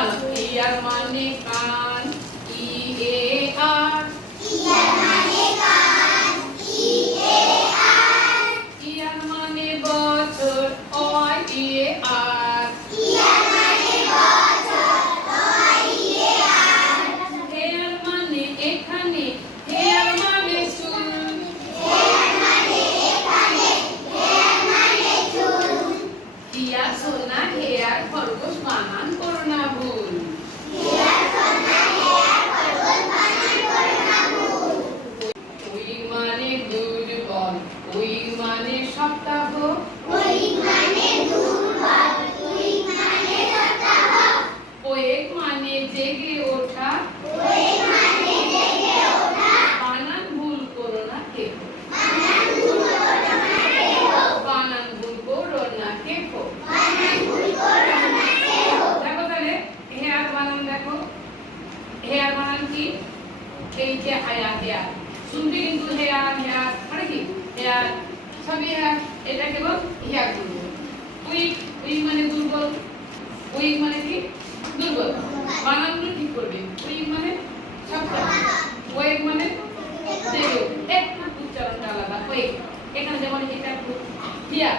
ভালো ইয়ার মানে কান ই এ আর ইয়ার মানে কান ই এ আর ইয়ার মানে বছর অ ই এ আর ইয়ার মানে বছর ও ই এ আর হেয়ার মানে এখানে হেয়ার মানে চুল হেয়ার মানে এখানে হেয়ার মানে চুল হিয়া সোনা হেয়ার খরগোশ বানান করো না ভুল হিয়ার সোনা হেয়ার খরগোশ বানান করো না ভুল উইক মানে দুর্বল উইক মানে সপ্তাহ উইক মানে দুর্বল উইক মানে সপ্তাহ ওয়েক মানে জেগে ওঠা উইক মানে জেগে ওঠা বানান ভুল করো না কেউ বানান ভুল করো না কেহ বানান ভুল করো না কেউ বানান ভুল করো না কেহ দেখো তাহলে হেয়ার বানান দেখো হেয়ার বানান কি এই যে হায়া হেয়ার শুনতে কিন্তু হেয়ার হেয়ার মানে কি হেয়ার সবই হেয়ার এটা কেবল হেয়ার বলবো উইক উইক মানে দুর্বল উইক মানে কি দুর্বল বানানগুলো ঠিক করবে উইক মানে সপ্তাহ ওয়েক মানে জেগে একটু উচ্চারণটা আলাদা ওয়েক এখানে যেমন এটা একটু হিয়ার